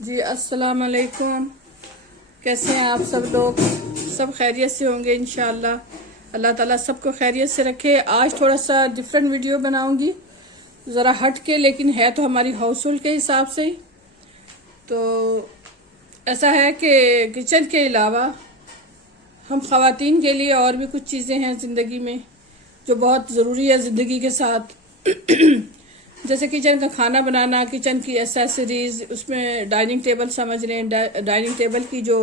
जी अस्सलाम वालेकुम। कैसे हैं आप सब लोग? सब खैरियत से होंगे इंशाअल्लाह। अल्लाह ताला सबको खैरियत से रखे। आज थोड़ा सा डिफरेंट वीडियो बनाऊंगी, ज़रा हट के, लेकिन है तो हमारी हाउस होल्ड के हिसाब से ही। तो ऐसा है कि किचन के अलावा हम ख़वातीन के लिए और भी कुछ चीज़ें हैं ज़िंदगी में जो बहुत ज़रूरी है ज़िंदगी के साथ। जैसे किचन का खाना बनाना, किचन की एसेसरीज, उसमें डाइनिंग टेबल समझ लें, डाइनिंग टेबल की जो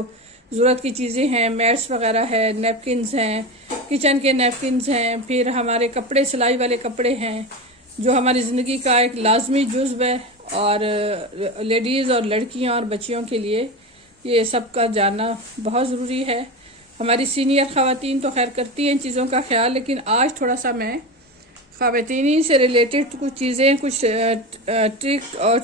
ज़रूरत की चीज़ें हैं, मैट्स वगैरह है, नैपकिन्स हैं, किचन के नैपकिन्स हैं, फिर हमारे कपड़े, सिलाई वाले कपड़े हैं जो हमारी ज़िंदगी का एक लाजमी जुज़्व है। और लेडीज़ और लड़कियां और बच्चियों के लिए ये सब का जानना बहुत ज़रूरी है। हमारी सीनियर ख़वातीन तो खैर करती हैं इन चीज़ों का ख्याल, लेकिन आज थोड़ा सा मैं ख़वातीनी से रिलेटेड कुछ चीज़ें, कुछ ट्रिक और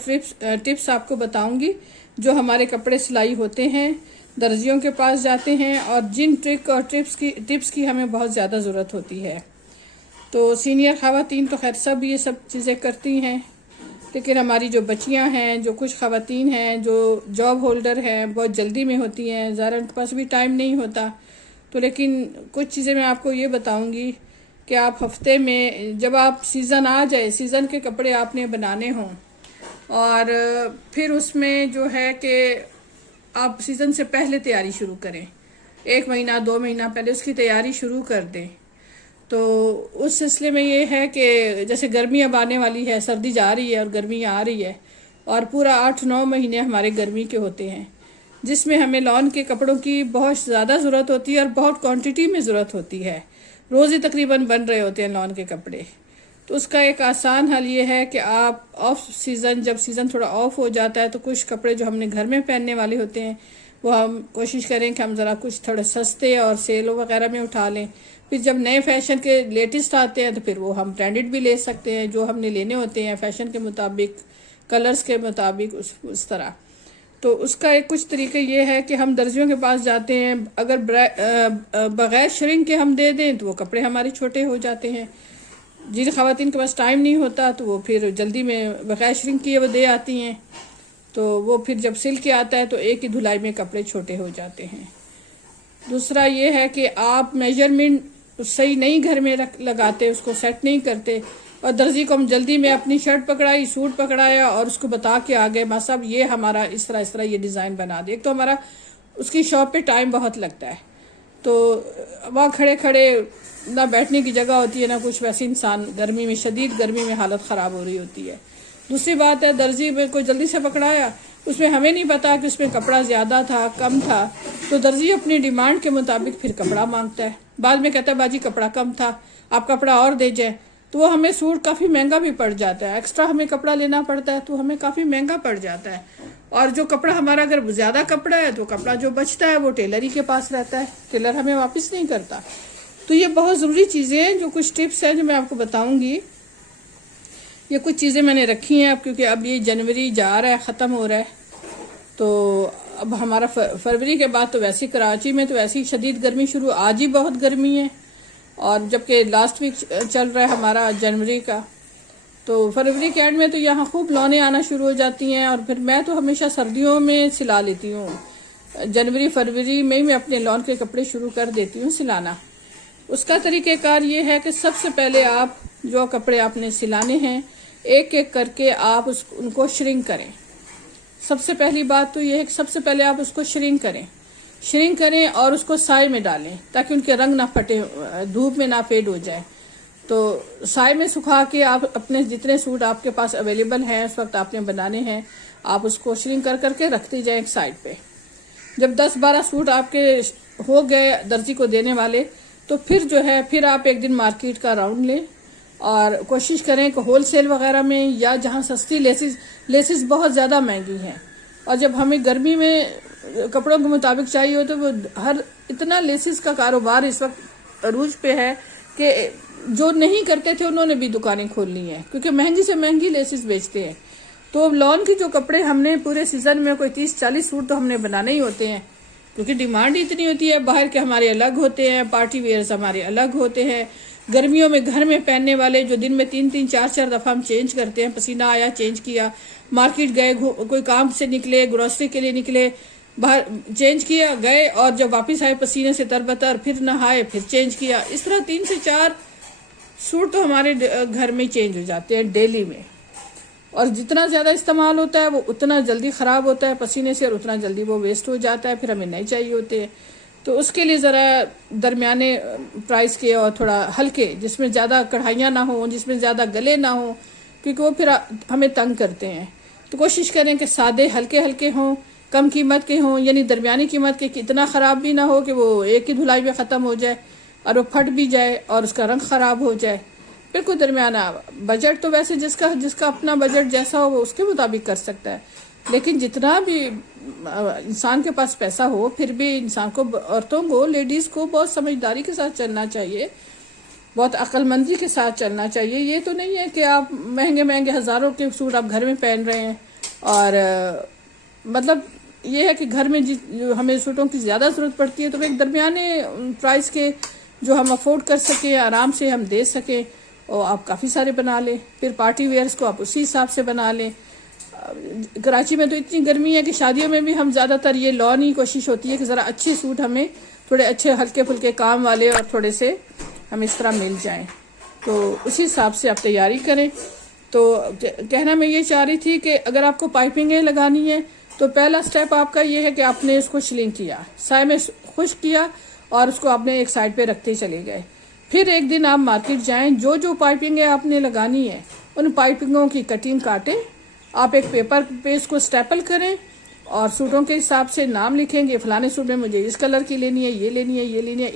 टिप्स आपको बताऊंगी जो हमारे कपड़े सिलाई होते हैं, दर्जियों के पास जाते हैं, और जिन ट्रिक और टिप्स की हमें बहुत ज़्यादा ज़रूरत होती है। तो सीनियर ख़वातीन तो खैर सब ये सब चीज़ें करती हैं, लेकिन हमारी जो बच्चियां हैं, जो कुछ ख़वातीन हैं जो जॉब होल्डर हैं, बहुत जल्दी में होती हैं, ज़रा उनके पास भी टाइम नहीं होता। तो लेकिन कुछ चीज़ें मैं आपको ये बताऊंगी कि आप हफ्ते में, जब आप सीज़न आ जाए, सीज़न के कपड़े आपने बनाने हों, और फिर उसमें जो है कि आप सीज़न से पहले तैयारी शुरू करें, 1 महीना 2 महीना पहले उसकी तैयारी शुरू कर दें। तो उस सिलसिले में ये है कि जैसे गर्मी अब आने वाली है, सर्दी जा रही है और गर्मी आ रही है, और पूरा 8-9 महीने हमारे गर्मी के होते हैं, जिसमें हमें लॉन के कपड़ों की बहुत ज़्यादा ज़रूरत होती है और बहुत क्वांटिटी में ज़रूरत होती है। रोज़ ही तकरीबन बन रहे होते हैं लॉन के कपड़े। तो उसका एक आसान हल ये है कि आप ऑफ सीज़न, जब सीज़न थोड़ा ऑफ हो जाता है, तो कुछ कपड़े जो हमने घर में पहनने वाले होते हैं वो हम कोशिश करें कि हम ज़रा कुछ थोड़े सस्ते और सेलों वगैरह में उठा लें। फिर जब नए फैशन के लेटेस्ट आते हैं तो फिर वो हम ब्रांडेड भी ले सकते हैं, जो हमने लेने होते हैं फैशन के मुताबिक, कलर्स के मुताबिक, उस तरह। तो उसका एक कुछ तरीका ये है कि हम दर्जियों के पास जाते हैं, अगर बग़ैर श्रिंक के हम दे दें तो वो कपड़े हमारे छोटे हो जाते हैं। जिन ख़वातीन के पास टाइम नहीं होता तो वो फिर जल्दी में बग़ैर श्रिंक किए वो दे आती हैं, तो वो फिर जब सिल के आता है तो एक ही धुलाई में कपड़े छोटे हो जाते हैं। दूसरा ये है कि आप मेजरमेंट सही नहीं घर में लगाते, उसको सेट नहीं करते, और दर्जी को हम जल्दी में अपनी शर्ट पकड़ाई, सूट पकड़ाया और उसको बता के आ गए, माँ साहब ये हमारा इस तरह ये डिज़ाइन बना दे। एक तो हमारा उसकी शॉप पे टाइम बहुत लगता है, तो वहाँ खड़े खड़े ना बैठने की जगह होती है ना कुछ, वैसे इंसान गर्मी में, शदीद गर्मी में हालत ख़राब हो रही होती है। दूसरी बात है, दर्जी में कोई जल्दी से पकड़ाया, उसमें हमें नहीं पता कि उसमें कपड़ा ज़्यादा था कम था, तो दर्जी अपनी डिमांड के मुताबिक फिर कपड़ा मांगता है। बाद में कहता है बाजी कपड़ा कम था, आप कपड़ा और दे जाए, तो वो हमें सूट काफ़ी महंगा भी पड़ जाता है, एक्स्ट्रा हमें कपड़ा लेना पड़ता है, तो हमें काफ़ी महंगा पड़ जाता है। और जो कपड़ा हमारा अगर ज़्यादा कपड़ा है तो कपड़ा जो बचता है वो टेलर ही के पास रहता है, टेलर हमें वापस नहीं करता। तो ये बहुत ज़रूरी चीज़ें हैं, जो कुछ टिप्स हैं जो मैं आपको बताऊँगी। ये कुछ चीज़ें मैंने रखी हैं अब, क्योंकि अब ये जनवरी जा रहा है, ख़त्म हो रहा है, तो अब हमारा फरवरी के बाद तो वैसे कराची में तो वैसी शदीद गर्मी शुरू, आज ही बहुत गर्मी है, और जबकि लास्ट वीक चल रहा है हमारा जनवरी का, तो फरवरी के एंड में तो यहाँ खूब लॉनें आना शुरू हो जाती हैं। और फिर मैं तो हमेशा सर्दियों में सिला लेती हूँ, जनवरी फरवरी में ही मैं अपने लॉन के कपड़े शुरू कर देती हूँ सिलाना। उसका तरीक़ेकार ये है कि सबसे पहले आप जो कपड़े आपने सिलाने हैं, एक एक करके आप उनको श्रिंक करें। सबसे पहली बात तो ये है कि सबसे पहले आप उसको श्रिंक करें और उसको साए में डालें, ताकि उनके रंग ना फटे, धूप में ना फेड हो जाए। तो साए में सुखा के आप अपने जितने सूट आपके पास अवेलेबल हैं उस वक्त आपने बनाने हैं, आप उसको श्रिंक कर करके रखते जाएं एक साइड पे। जब 10-12 सूट आपके हो गए दर्जी को देने वाले, तो फिर जो है, फिर आप एक दिन मार्केट का राउंड लें और कोशिश करें कि होलसेल वगैरह में, या जहाँ सस्ती लेसिस बहुत ज़्यादा महंगी हैं, और जब हमें गर्मी में कपड़ों के मुताबिक चाहिए हो, तो वो हर इतना लेसिस का कारोबार इस वक्त अरूज पे है कि जो नहीं करते थे उन्होंने भी दुकानें खोल ली हैं, क्योंकि महंगी से महंगी लेसिस बेचते हैं। तो लॉन की जो कपड़े हमने पूरे सीज़न में कोई 30-40 सूट तो हमने बनाने ही होते हैं, क्योंकि डिमांड इतनी होती है। बाहर के हमारे अलग होते हैं, पार्टी वेयर्स हमारे अलग होते हैं, गर्मियों में घर में पहनने वाले जो दिन में 3-3 4-4 दफ़ा हम चेंज करते हैं, पसीना आया चेंज किया, मार्केट गए, कोई काम से निकले, ग्रोसरी के लिए निकले, बाहर चेंज किया, गए और जब वापस आए पसीने से तरबतर, फिर नहाए, फिर चेंज किया। इस तरह 3 से 4 सूट तो हमारे घर में चेंज हो जाते हैं डेली में। और जितना ज़्यादा इस्तेमाल होता है वो उतना जल्दी ख़राब होता है पसीने से, और उतना जल्दी वो वेस्ट हो जाता है, फिर हमें नए चाहिए होते हैं। तो उसके लिए ज़रा दरमियाने प्राइस के और थोड़ा हल्के, जिसमें ज़्यादा कढ़ाइयाँ ना हो, जिसमें ज़्यादा गले ना हो, क्योंकि वो फिर हमें तंग करते हैं। तो कोशिश करें कि सादे हल्के हल्के हों, कम कीमत के हों, यानी दरमियानी कीमत के, इतना ख़राब भी ना हो कि वो एक ही धुलाई में ख़त्म हो जाए और वो फट भी जाए और उसका रंग ख़राब हो जाए। बिल्कुल दरमियाना। बजट तो वैसे जिसका अपना बजट जैसा हो वो उसके मुताबिक कर सकता है, लेकिन जितना भी इंसान के पास पैसा हो, फिर भी इंसान को, औरतों को, लेडीज़ को बहुत समझदारी के साथ चलना चाहिए, बहुत अक्लमंदी के साथ चलना चाहिए। ये तो नहीं है कि आप महंगे महंगे हज़ारों के सूट आप घर में पहन रहे हैं, और मतलब ये है कि घर में हमें सूटों की ज़्यादा ज़रूरत पड़ती है, तो एक दरमियाने प्राइस के जो हम अफोर्ड कर सकें, आराम से हम दे सकें, और आप काफ़ी सारे बना लें। फिर पार्टी वेयर्स को आप उसी हिसाब से बना लें। कराची में तो इतनी गर्मी है कि शादियों में भी हम ज़्यादातर ये लॉन ही कोशिश होती है कि ज़रा अच्छे सूट हमें थोड़े अच्छे हल्के फुल्के काम वाले और थोड़े से हम इस तरह मिल जाएं, तो उसी हिसाब से आप तैयारी करें। तो कहना मैं ये चाह रही थी कि अगर आपको पाइपिंगें लगानी है तो पहला स्टेप आपका ये है कि आपने इसको शिलिंग किया, साए में खुश्क किया, और उसको आपने एक साइड पे रखते चले गए। फिर एक दिन आप मार्केट जाएं, जो जो पाइपिंगें आपने लगानी है उन पाइपिंगों की कटिंग काटें। आप एक पेपर पे इसको स्टेपल करें और सूटों के हिसाब से नाम लिखेंगे, फलाने सूट में मुझे इस कलर की लेनी है, ये लेनी है, ये लेनी है,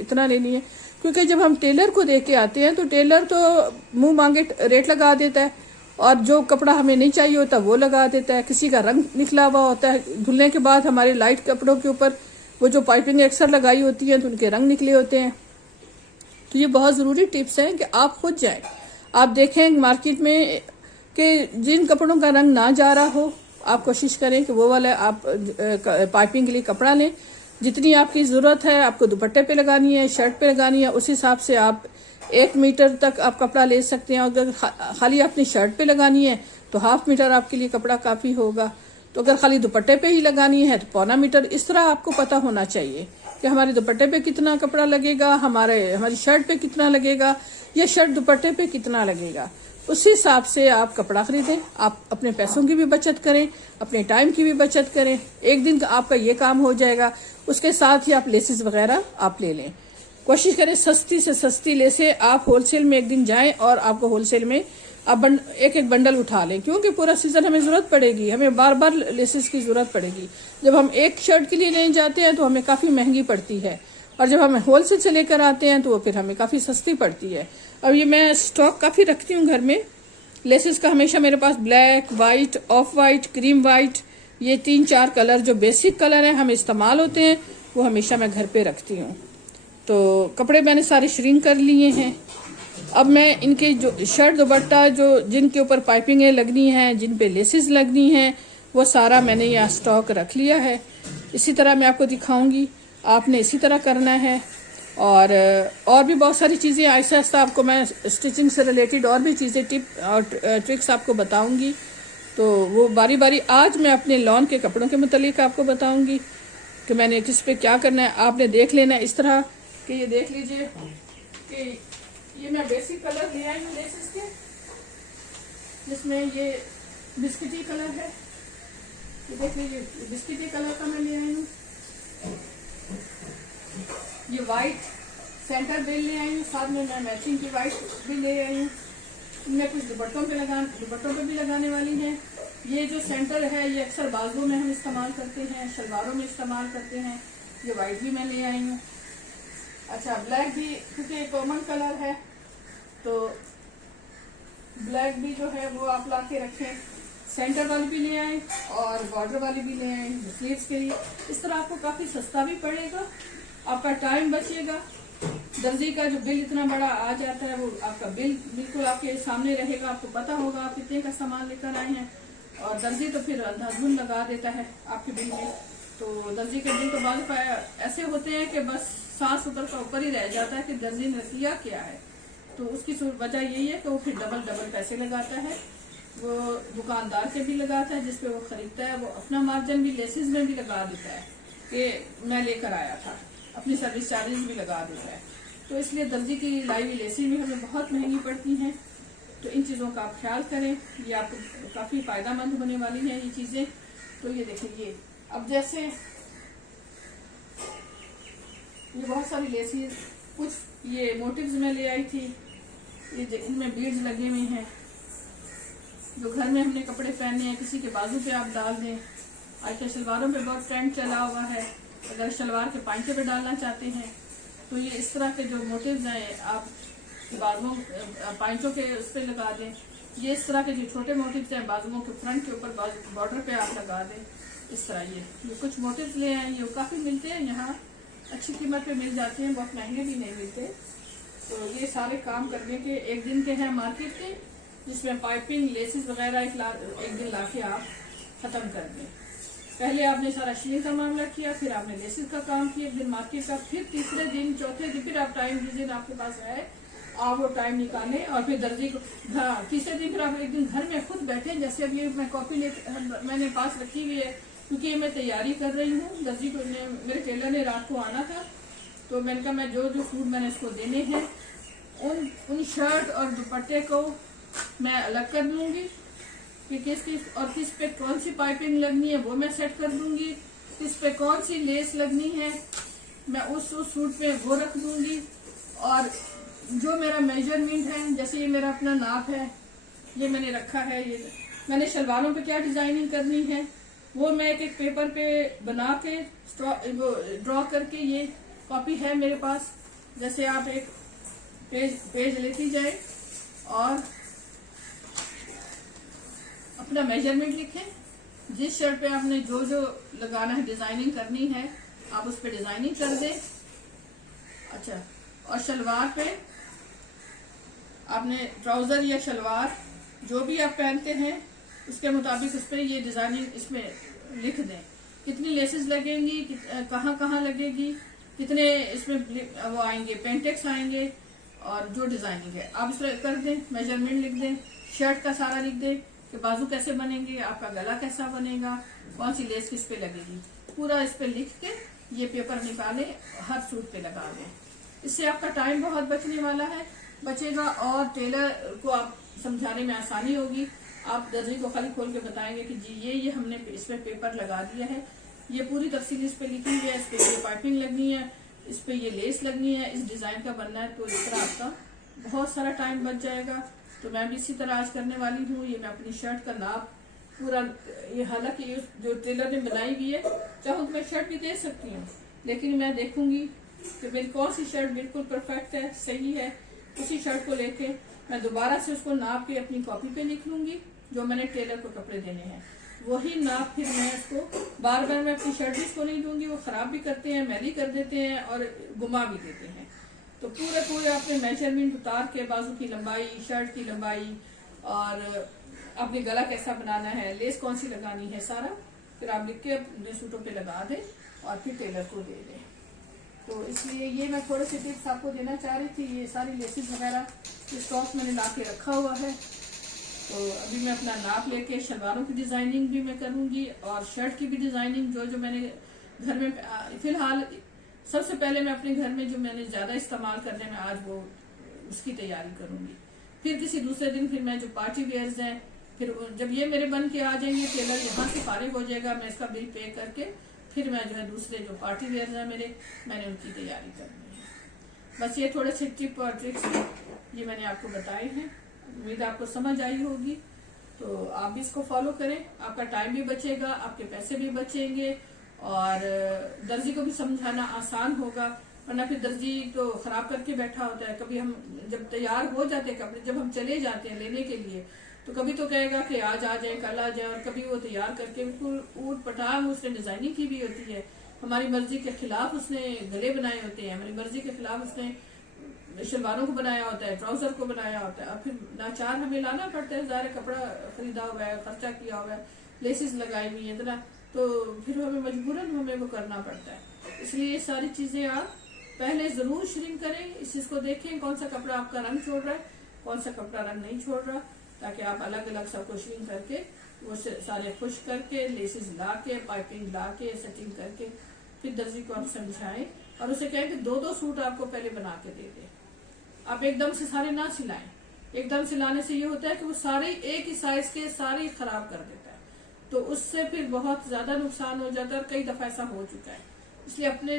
इतना लेनी है। क्योंकि जब हम टेलर को देख के आते हैं तो टेलर तो मुंह मांगे रेट लगा देता है, और जो कपड़ा हमें नहीं चाहिए होता वो लगा देता है। किसी का रंग निकला हुआ होता है, धुलने के बाद हमारे लाइट कपड़ों के ऊपर वो जो पाइपिंग अक्सर लगाई होती है तो उनके रंग निकले होते हैं। तो ये बहुत ज़रूरी टिप्स हैं कि आप खुद जाएं, आप देखें मार्केट में कि जिन कपड़ों का रंग ना जा रहा हो, आप कोशिश करें कि वो वाला आप पाइपिंग के लिए कपड़ा लें। जितनी आपकी ज़रूरत है, आपको दुपट्टे पे लगानी है, शर्ट पे लगानी है, उस हिसाब से आप 1 मीटर तक आप कपड़ा ले सकते हैं। अगर खाली अपनी शर्ट पे लगानी है तो 1/2 मीटर आपके लिए कपड़ा काफ़ी होगा। तो अगर खाली दुपट्टे पे ही लगानी है तो 1/4 मीटर। इस तरह आपको पता होना चाहिए कि हमारे दुपट्टे पे कितना कपड़ा लगेगा, हमारी शर्ट पे कितना लगेगा, या शर्ट दुपट्टे पे कितना लगेगा। उसी हिसाब से आप कपड़ा खरीदें। आप अपने पैसों की भी बचत करें, अपने टाइम की भी बचत करें। एक दिन आपका ये काम हो जाएगा, उसके साथ ही आप लेसेस वगैरह आप ले लें। कोशिश करें सस्ती से सस्ती लेसें आप होलसेल में एक दिन जाएं और आपको होलसेल में आप एक बंडल उठा लें, क्योंकि पूरा सीजन हमें ज़रूरत पड़ेगी, हमें बार बार लेसेस की ज़रूरत पड़ेगी। जब हम एक शर्ट के लिए लेने जाते हैं तो हमें काफ़ी महंगी पड़ती है, और जब हम होलसेल से लेकर आते हैं तो वो फिर हमें काफ़ी सस्ती पड़ती है। अब ये मैं स्टॉक काफ़ी रखती हूँ घर में लेसेस का। हमेशा मेरे पास black, white, off white, cream white, ये 3-4 कलर जो बेसिक कलर हैं हमें इस्तेमाल होते हैं, वो हमेशा मैं घर पे रखती हूँ। तो कपड़े मैंने सारे श्रिंक कर लिए हैं। अब मैं इनके जो शर्ट दुपट्टा जो जिनके ऊपर पाइपिंगें लगनी हैं, जिन पे लेसेस लगनी हैं, वो सारा मैंने यहाँ स्टॉक रख लिया है। इसी तरह मैं आपको दिखाऊंगी, आपने इसी तरह करना है। और भी बहुत सारी चीज़ें आहिस्ता आहिस्ता आपको मैं स्टिचिंग से रिलेटेड और भी चीज़ें टिप और ट्रिक्स आपको बताऊंगी। तो वो बारी बारी आज मैं अपने लॉन के कपड़ों के मुतालिक आपको बताऊंगी कि मैंने किस पे क्या करना है। आपने देख लेना है इस तरह कि ये देख लीजिए कि ये मैं बेसिक कलर ले आई हूँ लेसेस के, जिसमें ये बिस्किटी कलर है। ये देख लीजिए बिस्किटी कलर का मैं ले आई हूँ। ये वाइट सेंटर बेल ले आई हूँ, साथ में मैं मैचिंग की वाइट भी ले आई हूँ। इनमें कुछ दुपट्टों पे भी लगाने वाली है। ये जो सेंटर है ये अक्सर बाजुओं में हम इस्तेमाल करते हैं, शलवारों में इस्तेमाल करते हैं। ये वाइट भी मैं ले आई हूँ। अच्छा, ब्लैक भी क्योंकि कॉमन कलर है तो ब्लैक भी जो है वो आप ला के रखें। सेंटर वाली भी ले आए और बॉर्डर वाली भी ले आए स्लीव्स के लिए। इस तरह आपको काफ़ी सस्ता भी पड़ेगा, आपका टाइम बचेगा। दर्जी का जो बिल इतना बड़ा आ जाता है, वो आपका बिल बिल्कुल आपके सामने रहेगा, आपको पता होगा आप कितने का सामान लेकर आए हैं। और दर्जी तो फिर अंधाधुन लगा देता है आपके बिल में। तो दर्जी के बिल तो बाद ऐसे होते हैं कि बस 7-70 का ऊपर ही रह जाता है कि दर्जी ने किया क्या है। तो उसकी वजह यही है कि वो फिर डबल पैसे लगाता है। वो दुकानदार से भी लगाता है, जिसपे वो खरीदता है, वो अपना मार्जिन भी लेसेस में भी लगा देता है कि मैं लेकर आया था, अपनी सर्विस चार्जेस भी लगा देता है। तो इसलिए दर्जी की लाई हुई लेसेस भी हमें बहुत महंगी पड़ती हैं। तो इन चीज़ों का आप ख्याल करें, ये आपको काफ़ी फ़ायदेमंद होने वाली हैं ये चीज़ें। तो ये देखिए, अब जैसे ये बहुत सारी लेसेस, कुछ ये मोटिव्स में ले आई थी, ये इनमें बीड्स लगे हुए हैं, जो घर में हमने कपड़े पहने हैं, किसी के बाजू पे आप डाल दें। आजकल शलवारों पे बहुत ट्रेंड चला हुआ है, अगर शलवार के पांचे पे डालना चाहते हैं तो ये इस तरह के जो मोटिव्स हैं आप बाजुओं पांचों के उस पर लगा दें। ये इस तरह के जो छोटे मोटिव्स हैं बाजुओं के फ्रंट के ऊपर बॉर्डर पे आप लगा दें। इस तरह ये कुछ मोटिव्स ले आए, ये काफ़ी मिलते हैं यहाँ, अच्छी कीमत पे मिल जाते हैं, बहुत महंगे भी नहीं मिलते। तो ये सारे काम करने के एक दिन के हैं मार्केट के, जिसमें पाइपिंग लेसेस वगैरह एक दिन ला के आप ख़त्म कर दें। पहले आपने सारा शिलिंग का मामला किया, फिर आपने लेसेस का काम किया एक दिन मार्केट का, फिर तीसरे दिन चौथे दिन फिर आप टाइम जिस दिन आपके पास है आप वो टाइम निकालें और फिर दर्जी को, हाँ तीसरे दिन फिर आप एक दिन घर में खुद बैठे। जैसे अब ये मैं कॉपी मैंने पास रखी हुई है क्योंकि मैं तैयारी कर रही हूँ। दर्जी को मेरे टेलर ने रात को आना था, तो मैंने कहा मैं जो जो सूट मैंने इसको देने हैं उन शर्ट और दुपट्टे को मैं अलग कर दूंगी कि किस पे कौन सी पाइपिंग लगनी है वो मैं सेट कर दूंगी, किस पे कौन सी लेस लगनी है मैं उस सूट पे वो रख दूंगी। और जो मेरा मेजरमेंट है, जैसे ये मेरा अपना नाप है, ये मैंने रखा है, ये मैंने शलवारों पे क्या डिजाइनिंग करनी है वो मैं एक पेपर पे बना के ड्रॉ करके, ये कॉपी है मेरे पास। जैसे आप एक पेज लेती जाए और अपना मेजरमेंट लिखें, जिस शर्ट पे आपने जो जो लगाना है डिजाइनिंग करनी है आप उस पे डिजाइनिंग कर दें। अच्छा, और शलवार पे आपने ट्राउजर या शलवार जो भी आप पहनते हैं उसके मुताबिक उस पर ये डिजाइनिंग इसमें लिख दें, कितनी लेसेस लगेंगी, कहाँ कहाँ लगेगी, कितने इसमें वो आएंगे पेंटेक्स आएंगे, और जो डिजाइनिंग है आप इस तरह कर दें। मेजरमेंट लिख दें, शर्ट का सारा लिख दें कि बाजू कैसे बनेंगे, आपका गला कैसा बनेगा, कौन सी लेस किस पे लगेगी, पूरा इस पे लिख के ये पेपर निकाले हर सूट पे लगा दें। इससे आपका टाइम बहुत बचेगा और टेलर को आप समझाने में आसानी होगी। आप दर्जी को खाली खोल के बताएंगे कि जी ये हमने इस पे पेपर लगा दिया है, ये पूरी तफसील इस पे लिखी हुई है, इस पे ये पाइपिंग लगनी है, इस पे ये लेस लगनी है, इस डिजाइन का बनना है। तो इस तरह आपका बहुत सारा टाइम बच जाएगा। तो मैं भी इसी तरह आज करने वाली हूँ। ये मैं अपनी शर्ट का नाप पूरा, ये हालांकि जो टेलर ने बनाई हुई है, चाहूँ तो मैं शर्ट भी दे सकती हूँ, लेकिन मैं देखूंगी कि मेरी कौन सी शर्ट बिल्कुल परफेक्ट है, सही है। उसी शर्ट को लेके मैं दोबारा से उसको नाप के अपनी कॉपी पे लिख लूंगी, जो मैंने टेलर को कपड़े देने हैं वही नाप फिर मैं उसको बार बार मैं अपनी शर्ट इसको नहीं दूंगी, वो खराब भी करते हैं, मैली कर देते हैं और गुमा भी देते हैं। तो पूरे आपने मेजरमेंट उतार के बाजू की लंबाई, शर्ट की लंबाई और अपने गला कैसा बनाना है, लेस कौन सी लगानी है, सारा फिर आप लिख के अपने सूटों पे लगा दें और फिर टेलर को दे दें। तो इसलिए ये मैं थोड़े से टिप्स आपको देना चाह रही थी। ये सारी लेसेस वगैरह स्टॉक मैंने ला के रखा हुआ है। तो अभी मैं अपना नाप लेके शलवारों की डिजाइनिंग भी मैं करूंगी और शर्ट की भी डिजाइनिंग जो मैंने घर में फिलहाल सबसे पहले मैं अपने घर में जो मैंने ज्यादा इस्तेमाल करने में आज वो उसकी तैयारी करूंगी। फिर किसी दूसरे दिन फिर मैं जो पार्टी वेयर्स हैं, फिर जब ये मेरे बन के आ जाएंगे, टेलर यहाँ से फारिग हो जाएगा, मैं इसका बिल पे करके फिर मैं जो है दूसरे जो पार्टी वेयर्स हैं मेरे, मैंने उनकी तैयारी करनी है। बस ये थोड़े से टिप और ट्रिक्स ये मैंने आपको बताए हैं, उम्मीद आपको समझ आई होगी। तो आप भी इसको फॉलो करें, आपका टाइम भी बचेगा, आपके पैसे भी बचेंगे और दर्जी को भी समझाना आसान होगा। वरना फिर दर्जी तो खराब करके बैठा होता है। कभी हम जब तैयार हो जाते हैं कपड़े, जब हम चले जाते हैं लेने के लिए, तो कभी तो कहेगा कि आज आ जाए, कल आ जाए, और कभी वो तैयार करके बिल्कुल ऊट पटांग उसने डिजाइनिंग की भी होती है, हमारी मर्जी के खिलाफ उसने गले बनाए होते हैं, हमारी मर्जी के खिलाफ उसने शलवारों को बनाया होता है, ट्राउजर को बनाया होता है, और फिर नाचार हमें लाना पड़ता है, ज़ाहिर कपड़ा खरीदा हुआ है, खर्चा किया हुआ है, लेसेस लगाई हुई है इतना, तो फिर हमें मजबूरन हमें वो करना पड़ता है। इसलिए ये सारी चीजें आप पहले जरूर श्रिंक करें, इस चीज को देखें कौन सा कपड़ा आपका रंग छोड़ रहा है, कौन सा कपड़ा रंग नहीं छोड़ रहा। ताकि आप अलग अलग सबको श्रिंक करके वो सारे खुश करके लेसेस ला के पाइपिंग ला के सेटिंग करके फिर दर्जी को आप समझाएं और उसे कहें कि 2-2 सूट आपको पहले बना के दे दे। आप एकदम से सारे ना सिलाएं। एकदम सिलाने से ये होता है कि वो सारे एक ही साइज के सारे खराब कर देता है, तो उससे फिर बहुत ज्यादा नुकसान हो जाता है और कई दफा ऐसा हो चुका है। इसलिए अपने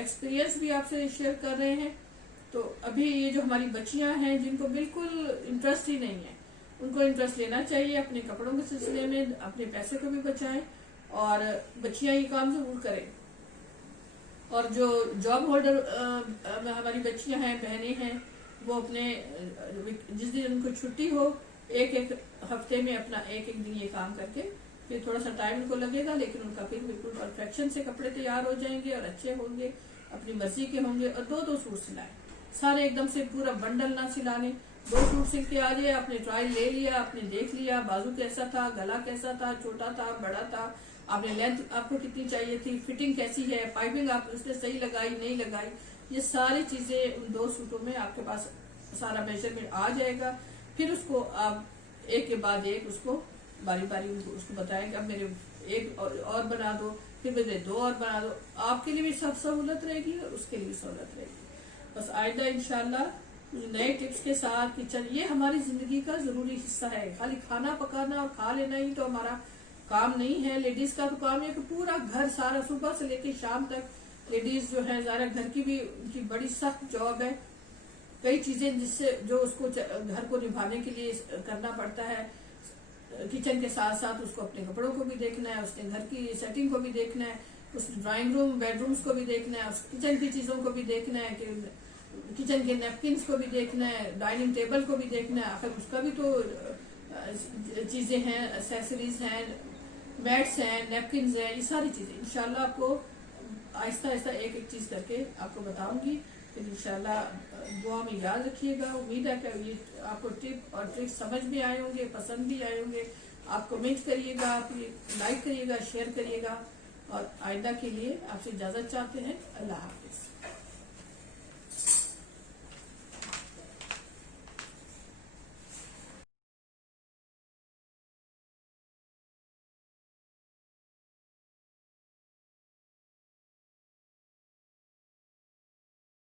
एक्सपीरियंस भी आपसे शेयर कर रहे हैं। तो अभी ये जो हमारी बच्चियां हैं जिनको बिल्कुल इंटरेस्ट ही नहीं है, उनको इंटरेस्ट लेना चाहिए अपने कपड़ों के सिलसिले में, अपने पैसे को भी बचाएं और बच्चियां ये काम जरूर करें। और जो जॉब होल्डर हमारी बच्चियां हैं, बहनें हैं, वो अपने जिस दिन उनको छुट्टी हो एक हफ्ते में अपना एक दिन ये काम करके फिर थोड़ा सा टाइम उनको लगेगा, लेकिन उनका फिर बिल्कुल परफेक्शन से कपड़े तैयार हो जाएंगे और अच्छे होंगे, अपनी मर्जी के होंगे। और 2-2 सूट सिलाएं, सारे एकदम से पूरा बंडल ना सिलाने। 2 सूट सिल के आ जाए, आपने ट्रायल ले लिया, आपने देख लिया बाजू कैसा था, गला कैसा था, छोटा था, बड़ा था, आपने लेंथ आपको कितनी चाहिए थी, फिटिंग कैसी है, पाइपिंग आप उसने सही लगाई नहीं लगाई, ये सारी चीजें उन 2 सूटों में आपके पास सारा मेजरमेंट आ जाएगा। फिर उसको आप एक के बाद एक उसको बारी बारी उसको बताएं कि अब मेरे एक और बना दो, फिर मेरे 2 और बना दो। आपके लिए भी सब सहूलत रहेगी और उसके लिए भी सहूलत रहेगी। बस आइंदा इंशाल्लाह नए टिप्स के साथ किचन, ये हमारी जिंदगी का जरूरी हिस्सा है। खाली खाना पकाना और खा लेना ही तो हमारा काम नहीं है। लेडीज का तो काम है कि पूरा घर सारा सुबह से लेकर शाम तक लेडीज जो है ज़रा घर की भी उनकी बड़ी सख्त जॉब है। कई चीजें जिससे जो उसको घर को निभाने के लिए करना पड़ता है, किचन के साथ साथ उसको अपने कपड़ों को भी देखना है, उसके घर की सेटिंग को भी देखना है, उस ड्राइंग रूम बेडरूम्स को भी देखना है, उस किचन की चीजों को भी देखना है, कि किचन के नैपकिन्स को भी देखना है, डाइनिंग टेबल को भी देखना है, आखिर उसका भी तो चीजें हैं, एक्सेसरीज हैं, मैट्स हैं, नैपकिन्स हैं, ये सारी चीजें इंशाल्लाह आपको आहिस्ता आहिस्ता एक एक चीज करके आपको बताऊंगी। फिर इंशाल्लाह दुआ में याद रखिएगा। उम्मीद है कि ये आपको टिप और ट्रिक समझ भी आए होंगे, पसंद भी आए होंगे। आप कमेंट करिएगा, आप लाइक करिएगा, शेयर करिएगा और आइंदा के लिए आपसे इजाजत चाहते हैं। अल्लाह हाफिज।